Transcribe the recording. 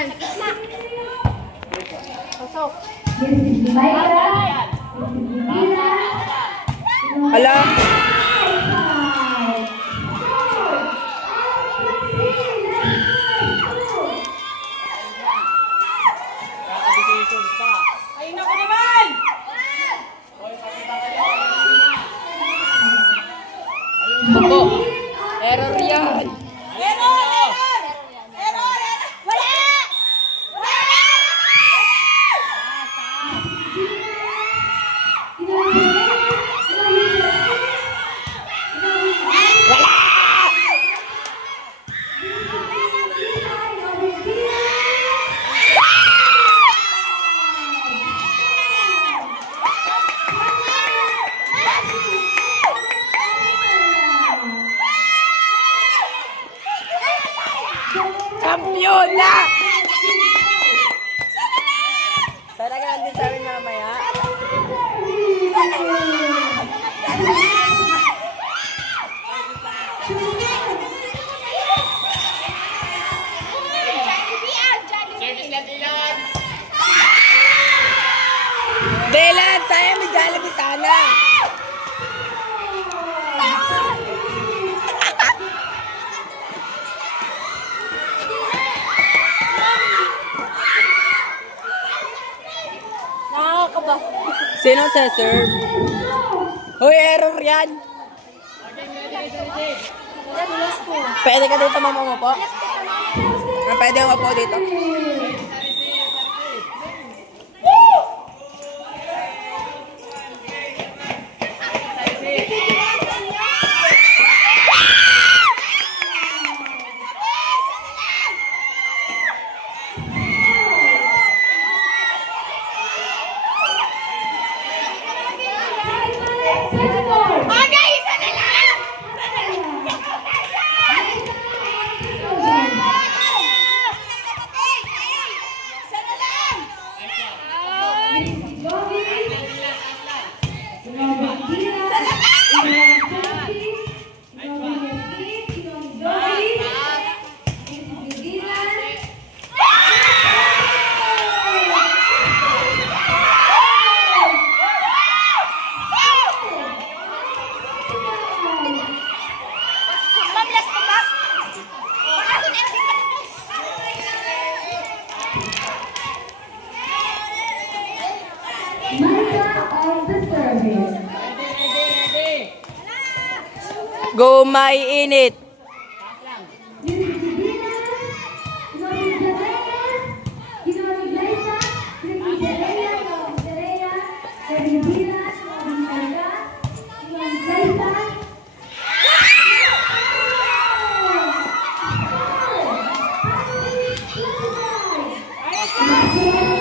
yan. Pasok. Hala. Ayun ako naman! Opo. Error yan. Error! Wala! Kampiyon na! Sana ka nandun sa amin mamaya. Dylan, saya may Jollibee sana. Nakakaba. Sino sa-serve? Hoy, error yan. Pwede ka dito mama po? Pwede ako po dito. Go, may init. Thank you.